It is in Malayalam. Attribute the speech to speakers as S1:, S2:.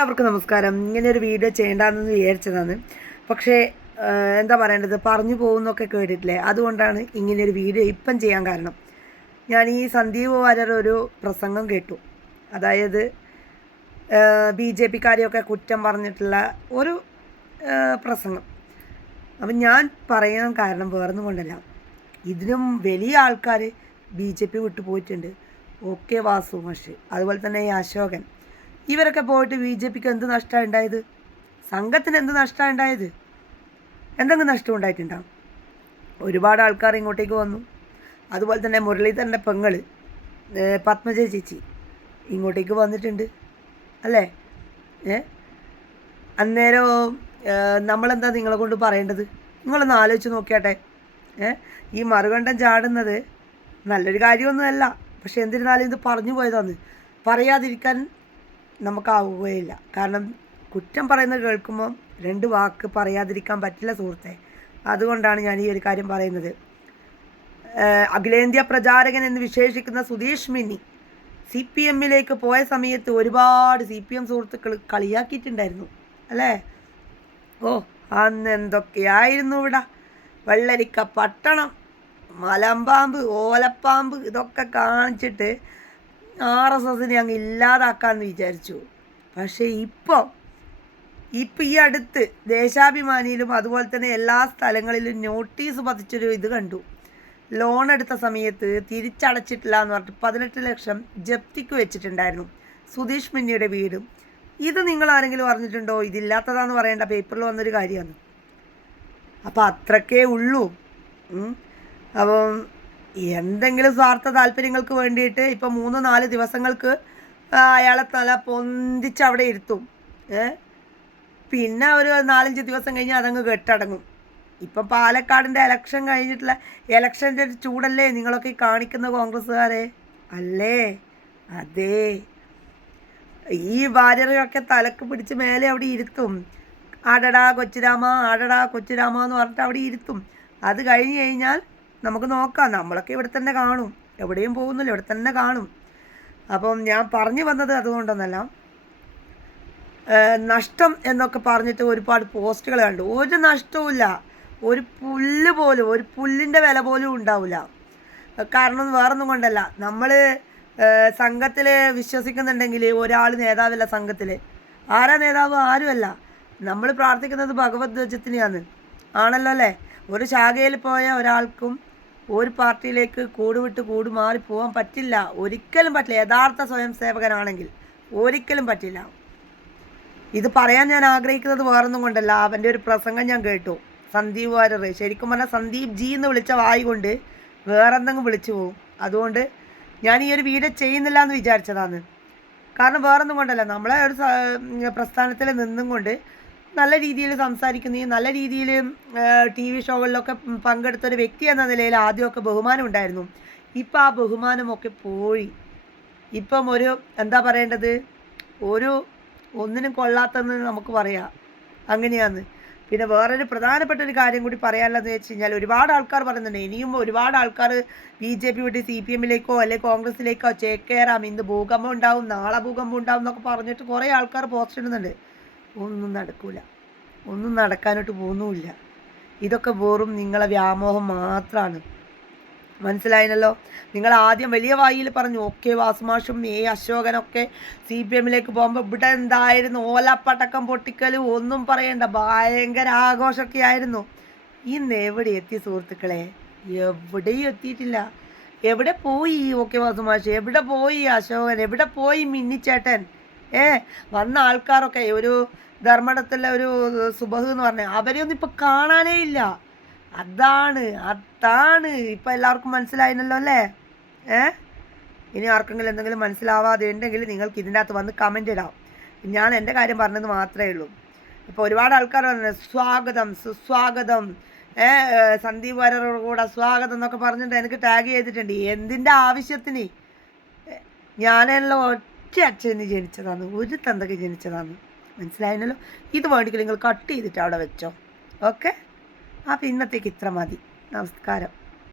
S1: എല്ലാവർക്കും നമസ്കാരം. ഇങ്ങനെ ഒരു വീഡിയോ ചെയ്യേണ്ടെന്ന് വിചാരിച്ചതാണ്. പക്ഷേ എന്താ പറയേണ്ടത്? പറഞ്ഞു പോകുന്നൊക്കെ കേട്ടിട്ടില്ലേ? അതുകൊണ്ടാണ് ഇങ്ങനെ ഒരു വീഡിയോ ഇപ്പം ചെയ്യാൻ കാരണം. ഞാൻ ഈ സന്ദീപ് വാര്യർ ഒരു പ്രസംഗം കേട്ടു. അതായത് ബി ജെ പിക്കാരെയൊക്കെ കുറ്റം പറഞ്ഞിട്ടുള്ള ഒരു പ്രസംഗം. അപ്പം ഞാൻ പറയാൻ കാരണം വേറൊന്നും കൊണ്ടല്ല. ഇതിനും വലിയ ആൾക്കാർ ബി ജെ പി വിട്ടു പോയിട്ടുണ്ട്. ഓക്കെ വാസു മാഷ്. അതുപോലെ തന്നെ ഈ അശോകൻ. ഇവരൊക്കെ പോയിട്ട് ബി ജെ പിക്ക് എന്ത് നഷ്ടമാണ് ഉണ്ടായത്? സംഘത്തിന് എന്ത് നഷ്ടമാണ് ഉണ്ടായത്? എന്തെങ്കിലും നഷ്ടം ഉണ്ടായിട്ടുണ്ടാവും ഒരുപാട് ആൾക്കാർ ഇങ്ങോട്ടേക്ക് വന്നു. അതുപോലെ തന്നെ മുരളീധരന്റെ പെങ്ങൾ പത്മജ ചേച്ചി ഇങ്ങോട്ടേക്ക് വന്നിട്ടുണ്ട്. അല്ലേ? ഏ? അന്നേരം നമ്മളെന്താ നിങ്ങളെ കൊണ്ട് പറയേണ്ടത്? നിങ്ങളൊന്ന് ആലോചിച്ച് നോക്കിയാട്ടെ. ഈ മറുകണ്ഠം ചാടുന്നത് നല്ലൊരു കാര്യമൊന്നുമല്ല. പക്ഷെ എന്നിരുന്നാലും ഇത് പറഞ്ഞു പോയതാണ്. പറയാതിരിക്കാൻ നമുക്കാവുകയില്ല. കാരണം കുറ്റം പറയുന്നത് കേൾക്കുമ്പോൾ രണ്ട് വാക്ക് പറയാതിരിക്കാൻ പറ്റില്ല സുഹൃത്തെ. അതുകൊണ്ടാണ് ഞാൻ ഈ ഒരു കാര്യം പറയുന്നത്. അഖിലേന്ത്യാ പ്രചാരകൻ എന്ന് വിശേഷിക്കുന്ന സുധീഷ് മിനി സി പി എമ്മിലേക്ക് പോയ സമയത്ത് ഒരുപാട് സി പി എം സുഹൃത്തുക്കൾ കളിയാക്കിയിട്ടുണ്ടായിരുന്നു. അല്ലേ? ഓ അന്ന് എന്തൊക്കെയായിരുന്നു ഇവിടെ? വെള്ളരിക്ക പട്ടണം മലമ്പാമ്പ് ഓലപ്പാമ്പ് ഇതൊക്കെ കാണിച്ചിട്ട് ആർ എസ് എസിനെ അങ്ങ് ഇല്ലാതാക്കാമെന്ന് വിചാരിച്ചു. പക്ഷേ ഇപ്പോൾ ഇപ്പം ഈ അടുത്ത് ദേശാഭിമാനിയിലും അതുപോലെ തന്നെ എല്ലാ സ്ഥലങ്ങളിലും നോട്ടീസ് പതിച്ചൊരു ഇത് കണ്ടു. ലോൺ എടുത്ത സമയത്ത് തിരിച്ചടച്ചിട്ടില്ല എന്ന് പറഞ്ഞിട്ട് പതിനെട്ട് ലക്ഷം ജപ്തിക്ക് വെച്ചിട്ടുണ്ടായിരുന്നു. സുധീഷ് മിന്നിയുടെ വീടും. ഇത് നിങ്ങൾ ആരെങ്കിലും പറഞ്ഞിട്ടുണ്ടോ ഇതില്ലാത്തതാന്ന് പറയേണ്ട പേപ്പറിൽ വന്നൊരു കാര്യമാണ്. അപ്പം അത്രക്കേ ഉള്ളൂ. അപ്പം എന്തെങ്കിലും സ്വാർത്ഥ താല്പര്യങ്ങൾക്ക് വേണ്ടിയിട്ട് ഇപ്പം മൂന്ന് നാല് ദിവസങ്ങൾക്ക് അയാളെ തല പൊന്തിച്ച് അവിടെ ഇരുത്തും. പിന്നെ ഒരു നാലഞ്ച് ദിവസം കഴിഞ്ഞ് അതങ്ങ് കെട്ടടങ്ങും. ഇപ്പം പാലക്കാടിന്റെ ഇലക്ഷൻ കഴിഞ്ഞിട്ടുള്ള ഇലക്ഷന്റെ ഒരു ചൂടല്ലേ നിങ്ങളൊക്കെ കാണിക്കുന്ന കോൺഗ്രസ്സുകാരെ? അല്ലേ? അതെ. ഈ ഭാര്യകളൊക്കെ തലക്ക് പിടിച്ച് മേലെ അവിടെ ഇരുത്തും. ആടടാ കൊച്ചുരാമ ആടടാ കൊച്ചുരാമ എന്ന് പറഞ്ഞിട്ട് അവിടെ ഇരുത്തും. അത് കഴിഞ്ഞ് കഴിഞ്ഞാൽ നമുക്ക് നോക്കാം. നമ്മളൊക്കെ ഇവിടെ തന്നെ കാണും. എവിടെയും പോകുന്നില്ല ഇവിടെ തന്നെ കാണും. അപ്പം ഞാൻ പറഞ്ഞു വന്നത് അതുകൊണ്ടൊന്നല്ല. നഷ്ടം എന്നൊക്കെ പറഞ്ഞിട്ട് ഒരുപാട് പോസ്റ്റുകൾ കണ്ടു. ഒരു നഷ്ടവുമില്ല. ഒരു പുല്ല് പോലും ഒരു പുല്ലിന്റെ വില പോലും ഉണ്ടാവില്ല. കാരണം വേറൊന്നും കൊണ്ടല്ല. നമ്മൾ സംഘത്തിൽ വിശ്വസിക്കുന്നുണ്ടെങ്കിൽ ഒരാൾ നേതാവല്ല സംഘത്തിൽ ആരാ നേതാവ്? ആരുമല്ല. നമ്മൾ പ്രാർത്ഥിക്കുന്നത് ഭഗവത് ധ്വജത്തിനെയാണ്. ആണല്ലോ അല്ലേ? ഒരു ശാഖയിൽ പോയ ഒരാൾക്കും ഒരു പാർട്ടിയിലേക്ക് കൂടുവിട്ട് കൂടുമാറി കൂട് മാറി പോകാൻ പറ്റില്ല. ഒരിക്കലും പറ്റില്ല. യഥാർത്ഥ സ്വയം സേവകനാണെങ്കിൽ ഒരിക്കലും പറ്റില്ല. ഇത് പറയാൻ ഞാൻ ആഗ്രഹിക്കുന്നത് വേറൊന്നും കൊണ്ടല്ല. അവന്റെ ഒരു പ്രസംഗം ഞാൻ കേട്ടു. സന്ദീപ് വാര്യർ. ശരിക്കും പറഞ്ഞാൽ സന്ദീപ് ജി എന്ന് വിളിച്ച വായി കൊണ്ട് വേറെന്തെങ്കിലും വിളിച്ചു പോകും അതുകൊണ്ട് ഞാൻ ഈ ഒരു വീഡിയോ ചെയ്യുന്നില്ല എന്ന് വിചാരിച്ചതാണ്. കാരണം വേറൊന്നും കൊണ്ടല്ല. നമ്മളെ ഒരു പ്രസ്ഥാനത്തിൽ നിന്നും കൊണ്ട് നല്ല രീതിയിൽ സംസാരിക്കുകയും നല്ല രീതിയിൽ ടി വി ഷോകളിലൊക്കെ പങ്കെടുത്ത ഒരു വ്യക്തി എന്ന നിലയിൽ ആദ്യമൊക്കെ ബഹുമാനം ഉണ്ടായിരുന്നു. ഇപ്പം ആ ബഹുമാനമൊക്കെ പോയി. ഇപ്പം ഒരു എന്താ പറയേണ്ടത്? ഒരു ഒന്നിനും കൊള്ളാത്തെന്ന് നമുക്ക് പറയാം. അങ്ങനെയാണ്. പിന്നെ വേറൊരു പ്രധാനപ്പെട്ട ഒരു കാര്യം കൂടി പറയാനുള്ളതെന്ന് വെച്ച് കഴിഞ്ഞാൽ ഒരുപാട് ആൾക്കാർ പറയുന്നുണ്ട്. ഇനിയും ഒരുപാട് ആൾക്കാർ ബി ജെ പി വിട്ട് സി പി എമ്മിലേക്കോ അല്ലെങ്കിൽ കോൺഗ്രസിലേക്കോ ചേക്കേറാം. ഇന്ന് ഭൂകമ്പം ഉണ്ടാവും നാളെ ഭൂകമ്പം ഉണ്ടാവും എന്നൊക്കെ പറഞ്ഞിട്ട് കുറേ ആൾക്കാർ പോസ്റ്റ് ഇടുന്നുണ്ട്. ഒന്നും നടക്കൂല. ഒന്നും നടക്കാനോട്ട് പോകുന്നുമില്ല ഇതൊക്കെ വെറും നിങ്ങളെ വ്യാമോഹം മാത്രമാണ് മനസ്സിലായിനല്ലോ നിങ്ങൾ ആദ്യം വലിയ വായിൽ പറഞ്ഞു ഓക്കെ വാസുമാഷും എ അശോകനൊക്കെ സി പി എമ്മിലേക്ക് പോകുമ്പോൾ ഇവിടെ എന്തായിരുന്നു? ഓലപ്പടക്കം പൊട്ടിക്കലും ഒന്നും പറയണ്ട. ഭയങ്കര ആഘോഷമൊക്കെ ആയിരുന്നു. ഇന്ന് എവിടെ എത്തി സുഹൃത്തുക്കളെ? എവിടെയും എത്തിയിട്ടില്ല. എവിടെ പോയി ഓക്കെ വാസുമാഷ്? എവിടെ പോയി അശോകൻ? എവിടെ പോയി മിന്നിച്ചേട്ടൻ? ഏ വന്ന ആൾക്കാരൊക്കെ ഒരു ധർമ്മടത്തിലെ ഒരു സുബഹ് എന്ന് പറഞ്ഞ അവരെയൊന്നും ഇപ്പം കാണാനേ ഇല്ല. അതാണ് അതാണ്. ഇപ്പം എല്ലാവർക്കും മനസ്സിലായിരുന്നല്ലോ അല്ലേ? ഏ? ഇനി ആർക്കെങ്കിലും എന്തെങ്കിലും മനസ്സിലാവാതെ ഉണ്ടെങ്കിൽ നിങ്ങൾക്ക് ഇതിന്റെ അകത്ത് വന്ന് കമന്റ് ഇടാം. ഞാൻ എന്റെ കാര്യം പറഞ്ഞത് മാത്രമേ ഉള്ളൂ. ഇപ്പോൾ ഒരുപാട് ആൾക്കാർ പറഞ്ഞു സ്വാഗതം സുസ്വാഗതം. ഏ സന്ദീപ് വരറോട് കൂടെ സ്വാഗതം എന്നൊക്കെ പറഞ്ഞിട്ട് എനിക്ക് ടാഗ് ചെയ്തിട്ടുണ്ട്. എന്തിന്റെ ആവശ്യത്തിന്? ഞാനെല്ലാം ഒറ്റ അച്ഛന് ജനിച്ചതാണ് ഒരു തന്തക്ക് ജനിച്ചതാണ് മനസ്സിലായിരുന്നല്ലോ ഇത് വേണമെങ്കിൽ നിങ്ങൾ കട്ട് ചെയ്തിട്ട് അവിടെ വെച്ചോ. ഓക്കെ അപ്പോൾ ഇന്നത്തേക്ക് ഇത്ര മതി. നമസ്കാരം.